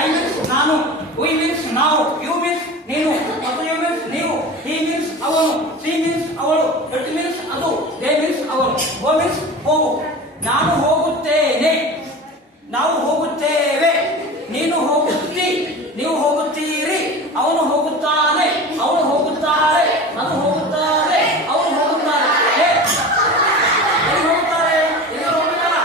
I means ನಾನು, V means ನಾವು, you means ನೀನು, ಮತ್ತು ಯು ಮೀನ್ಸ್ ನೀವು, ಹಿ ಮೀನ್ಸ್ ಅವನು, ಸಿ ಮೀನ್ಸ್ ಅವಳು, ಇಟ್ ಮೀನ್ಸ್ ಅದು, ದೇ ಮೀನ್ಸ್ ಅವರು, ಗೋ ಮೀನ್ಸ್ ಹೋಗು. ನಾನು ಹೋಗುತ್ತೇನೆ, ನಾವು ಹೋಗುತ್ತೇವೆ, ನೀನು ಹೋಗುತ್ತಿ, ನೀವು ಹೋಗುತ್ತೀರಿ, ಅವನು ಹೋಗುತ್ತಾನೆ, ಅವಳು ಹೋಗುತ್ತಾರೆ, ಅದು ಹೋಗುತ್ತಾರೆ, ಅವರು ಹೋಗುತ್ತಾರೆ. ಎಲ್ಲಿ ಹೋಗುತ್ತಾರೆ? ಎಲ್ಲರೂ ಹೋಗುತ್ತಾರ?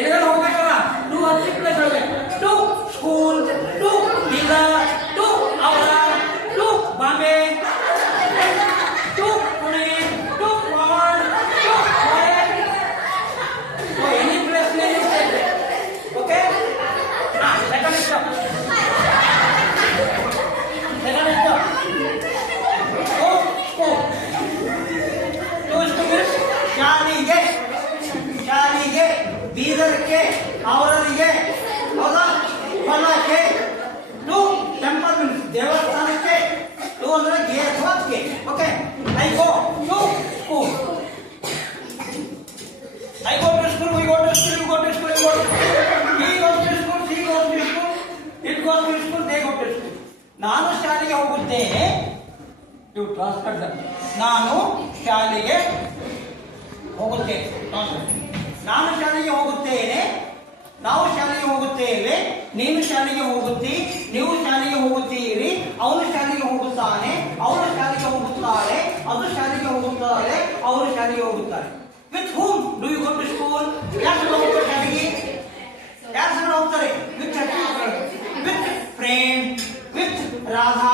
ಎಲ್ಲರೂ ಹೋಗ್ಬೇಕಲ್ಲ? ಟು ಹತ್ತು ಪ್ಲೇಸ್ ಹೋಗ್ಬೇಕು. To school, to Bidar, to ಅವರ, to Bombay, to Pune, to ward, to any place name. Okay, second step. Second step ಶಾಲೆಗೆ, ಶಾಲೆಗೆ, ಬೀದರ್ಗೆ, ಅವರಿಗೆ, ಹೌದಾ, ಹೊಲಕ್ಕೆ. ಟು ಟೆಂಪಲ್ ಮೀನ್ಸ್ ದೇವಸ್ಥಾನಕ್ಕೆ. ಟು ಅಂದ್ರೆ ಗೆ ಅಥವಾ ಕೆ. Okay, I go to school, I go to school, we go to school, you go to school, you go to school, he goes to school, she goes to school, it goes to school, they go to school. ನಾನು ಶಾಲೆಗೆ ಹೋಗುತ್ತೇನೆ. You transfer that. ನಾನು ಶಾಲೆಗೆ ಹೋಗುತ್ತೇನೆ. ನಾನು ಶಾಲೆಗೆ ಹೋಗುತ್ತೇನೆ, ನಾವು ಶಾಲೆಗೆ ಹೋಗುತ್ತೇವೆ, ನೀನು ಶಾಲೆಗೆ ಹೋಗುತ್ತಿ, ನೀವು ಶಾಲೆಗೆ ಹೋಗುತ್ತೀರಿ, ಅವನು ಶಾಲೆಗೆ ಹೋಗುತ್ತಾನೆ, ಅವಳು ಶಾಲೆಗೆ ಹೋಗುತ್ತಾಳೆ, ಅದು ಶಾಲೆಗೆ ಹೋಗುತ್ತಾರೆ, ಅವರು ಶಾಲೆಗೆ ಹೋಗುತ್ತಾರೆ. With whom do you go to school? ಯಾರು ಹೋಗ್ತಾರೆ ಶಾಲೆಗೆ? ಯಾರು ಹೋಗ್ತಾರೆ? With friend, with Radha,